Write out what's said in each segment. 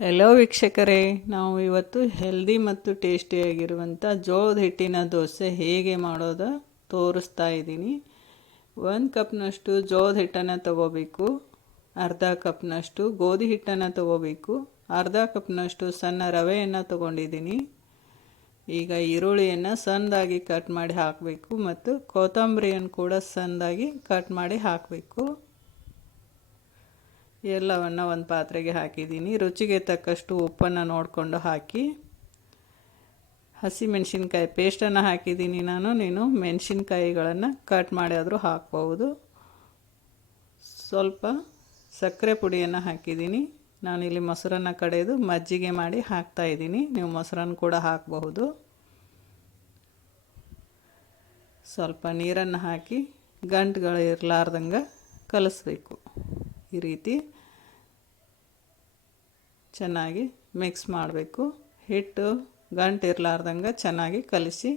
Hello ವೀಕ್ಷಕರೇ, ನಾವು ಇವತ್ತು ಹೆಲ್ದಿ ಮತ್ತು ಟೇಸ್ಟಿಯಾಗಿರುವಂಥ ಜೋಳದ ಹಿಟ್ಟಿನ ದೋಸೆ ಹೇಗೆ ಮಾಡೋದು ತೋರಿಸ್ತಾ ಇದ್ದೀನಿ. 1 ಕಪ್ನಷ್ಟು ಜೋಳದ ಹಿಟ್ಟನ್ನು ತಗೋಬೇಕು, ಅರ್ಧ ಕಪ್ನಷ್ಟು ಗೋಧಿ ಹಿಟ್ಟನ್ನು ತಗೋಬೇಕು, ಅರ್ಧ ಕಪ್ನಷ್ಟು ಸಣ್ಣ ರವೆಯನ್ನು ತಗೊಂಡಿದ್ದೀನಿ. ಈಗ ಈರುಳ್ಳಿಯನ್ನು ಸಣ್ಣದಾಗಿ ಕಟ್ ಮಾಡಿ ಹಾಕಬೇಕು ಮತ್ತು ಕೊತ್ತಂಬರಿಯನ್ನು ಕೂಡ ಸಣ್ಣದಾಗಿ ಕಟ್ ಮಾಡಿ ಹಾಕಬೇಕು. ಎಲ್ಲವನ್ನು ಒಂದು ಪಾತ್ರೆಗೆ ಹಾಕಿದ್ದೀನಿ. ರುಚಿಗೆ ತಕ್ಕಷ್ಟು ಉಪ್ಪನ್ನು ನೋಡಿಕೊಂಡು ಹಾಕಿ. ಹಸಿಮೆಣಸಿನ್ಕಾಯಿ ಪೇಸ್ಟನ್ನು ಹಾಕಿದ್ದೀನಿ ನೀನು ಮೆಣಸಿನ್ಕಾಯಿಗಳನ್ನು ಕಟ್ ಮಾಡಿ ಆದರೂ ಹಾಕ್ಬೋದು. ಸ್ವಲ್ಪ ಸಕ್ಕರೆ ಪುಡಿಯನ್ನು ಹಾಕಿದ್ದೀನಿ. ನಾನಿಲ್ಲಿ ಮೊಸರನ್ನು ಕಡೆದು ಮಜ್ಜಿಗೆ ಮಾಡಿ ಹಾಕ್ತಾಯಿದ್ದೀನಿ. ನೀವು ಮೊಸರನ್ನು ಕೂಡ ಹಾಕಬಹುದು. ಸ್ವಲ್ಪ ನೀರನ್ನು ಹಾಕಿ ಗಂಟುಗಳು ಇರಲಾರ್ದಂಗೆ ಕಲಿಸ್ಬೇಕು. ಈ ರೀತಿ ಚೆನ್ನಾಗಿ ಮಿಕ್ಸ್ ಮಾಡಬೇಕು. ಹಿಟ್ಟು ಗಂಟು ಇರಲಾರ್ದಂಗೆ ಚೆನ್ನಾಗಿ ಕಲಿಸಿ.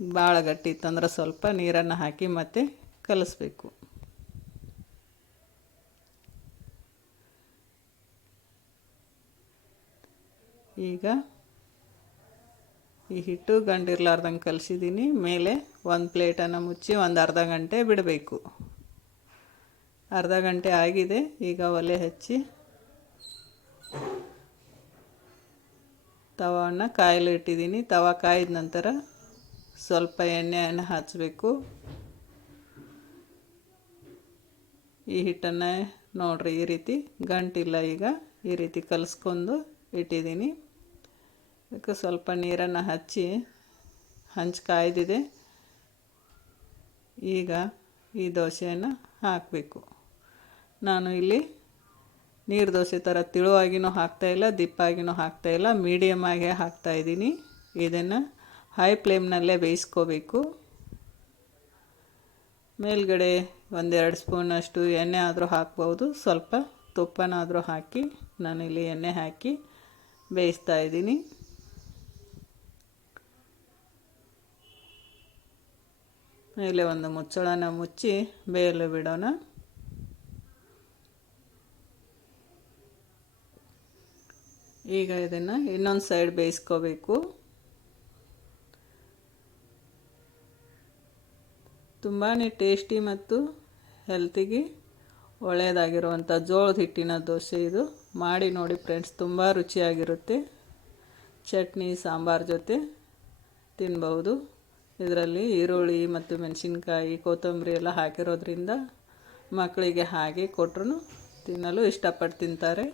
ಭಾಳ ಗಟ್ಟಿ ಇತ್ತಂದ್ರೆ ಸ್ವಲ್ಪ ನೀರನ್ನು ಹಾಕಿ ಮತ್ತೆ ಕಲಿಸ್ಬೇಕು. ಈಗ ಈ ಹಿಟ್ಟು ಗಂಟು ಇರಲಾರ್ದಂಗೆ ಕಲಿಸಿದ್ದೀನಿ. ಮೇಲೆ ಒಂದು ಪ್ಲೇಟನ್ನು ಮುಚ್ಚಿ ಒಂದು ಅರ್ಧ ಗಂಟೆ ಬಿಡಬೇಕು. ಅರ್ಧ ಗಂಟೆ ಆಗಿದೆ. ಈಗ ಒಲೆ ಹಚ್ಚಿ ತವವನ್ನು ಕಾಯಲು ಇಟ್ಟಿದ್ದೀನಿ. ತವ ಕಾಯ್ದ ನಂತರ ಸ್ವಲ್ಪ ಎಣ್ಣೆಯನ್ನು ಹಚ್ಚಬೇಕು. ಈ ಹಿಟ್ಟನ್ನು ನೋಡ್ರಿ, ಈ ರೀತಿ ಗಂಟಿಲ್ಲ. ಈಗ ಈ ರೀತಿ ಕಲಿಸ್ಕೊಂಡು ಇಟ್ಟಿದ್ದೀನಿ. ಅದಕ್ಕೆ ಸ್ವಲ್ಪ ನೀರನ್ನು ಹಚ್ಚಿ ಹಂಚು ಕಾಯ್ದಿದೆ. ಈಗ ಈ ದೋಸೆಯನ್ನು ಹಾಕಬೇಕು. ನಾನು ಇಲ್ಲಿ ನೀರು ದೋಸೆ ಥರ ತಿಳುವಾಗಿನೂ ಹಾಕ್ತಾಯಿಲ್ಲ, ದಿಪ್ಪಾಗಿನೂ ಹಾಕ್ತಾಯಿಲ್ಲ, ಮೀಡಿಯಮ್ ಆಗಿ ಹಾಕ್ತಾಯಿದ್ದೀನಿ. ಇದನ್ನು ಹೈ ಫ್ಲೇಮ್ನಲ್ಲೇ ಬೇಯಿಸ್ಕೋಬೇಕು. ಮೇಲ್ಗಡೆ 1-2 ಸ್ಪೂನಷ್ಟು ಎಣ್ಣೆ ಆದರೂ ಹಾಕ್ಬೋದು, ಸ್ವಲ್ಪ ತುಪ್ಪನಾದರೂ ಹಾಕಿ ನಾನಿಲ್ಲಿ ಎಣ್ಣೆ ಹಾಕಿ ಬೇಯಿಸ್ತಾ ಇದ್ದೀನಿ. ಮೇಲೆ ಒಂದು ಮುಚ್ಚಳನ ಮುಚ್ಚಿ ಬೇಯಲು ಬಿಡೋಣ. ಈಗ ಇದನ್ನು ಇನ್ನೊಂದು ಸೈಡ್ ಬೇಯಿಸ್ಕೋಬೇಕು. ತುಂಬಾ ಟೇಸ್ಟಿ ಮತ್ತು ಹೆಲ್ತಿಗೆ ಒಳ್ಳೆಯದಾಗಿರುವಂಥ ಜೋಳದ ಹಿಟ್ಟಿನ ದೋಸೆ ಇದು. ಮಾಡಿ ನೋಡಿ ಫ್ರೆಂಡ್ಸ್, ತುಂಬ ರುಚಿಯಾಗಿರುತ್ತೆ. ಚಟ್ನಿ ಸಾಂಬಾರು ಜೊತೆ ತಿನ್ಬಹುದು. ಇದರಲ್ಲಿ ಈರುಳ್ಳಿ ಮತ್ತು ಮೆಣಸಿನ್ಕಾಯಿ ಕೊತ್ತಂಬರಿ ಎಲ್ಲ ಹಾಕಿರೋದ್ರಿಂದ ಮಕ್ಕಳಿಗೆ ಹಾಗೆ ಕೊಟ್ಟರು ತಿನ್ನಲು ಇಷ್ಟಪಟ್ಟು ತಿಂತಾರೆ.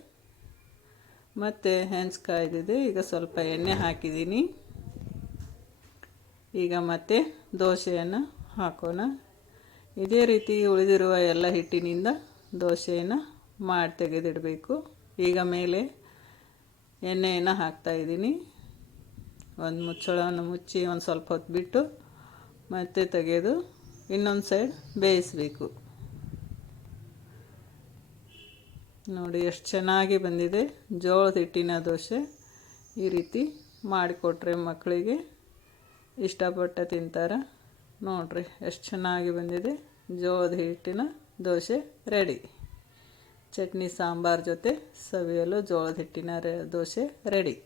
ಮತ್ತು ಹೆಂಚು ಕಾಯ್ದಿದೆ. ಈಗ ಸ್ವಲ್ಪ ಎಣ್ಣೆ ಹಾಕಿದ್ದೀನಿ. ಈಗ ಮತ್ತೆ ದೋಸೆಯನ್ನು ಹಾಕೋಣ. ಇದೇ ರೀತಿ ಉಳಿದಿರುವ ಎಲ್ಲ ಹಿಟ್ಟಿನಿಂದ ದೋಸೆಯನ್ನು ಮಾಡಿ ತೆಗೆದಿಡಬೇಕು. ಈಗ ಮೇಲೆ ಎಣ್ಣೆಯನ್ನು ಹಾಕ್ತಾಯಿದ್ದೀನಿ. ಒಂದು ಮುಚ್ಚಳವನ್ನು ಮುಚ್ಚಿ ಒಂದು ಸ್ವಲ್ಪ ಹೊತ್ತು ಬಿಟ್ಟು ಮತ್ತೆ ತೆಗೆದು ಇನ್ನೊಂದು ಸೈಡ್ ಬೇಯಿಸಬೇಕು. ನೋಡಿ ಎಷ್ಟು ಚೆನ್ನಾಗಿ ಬಂದಿದೆ ಜೋಳದ ಹಿಟ್ಟಿನ ದೋಸೆ. ಈ ರೀತಿ ಮಾಡಿಕೊಟ್ರೆ ಮಕ್ಕಳಿಗೆ ಇಷ್ಟಪಟ್ಟು ತಿಂತಾರೆ. ನೋಡಿರಿ ಎಷ್ಟು ಚೆನ್ನಾಗಿ ಬಂದಿದೆ. ಜೋಳದ ಹಿಟ್ಟಿನ ದೋಸೆ ರೆಡಿ. ಚಟ್ನಿ ಸಾಂಬಾರು ಜೊತೆ ಸವಿಯಲು ಜೋಳದ ಹಿಟ್ಟಿನ ದೋಸೆ ರೆಡಿ.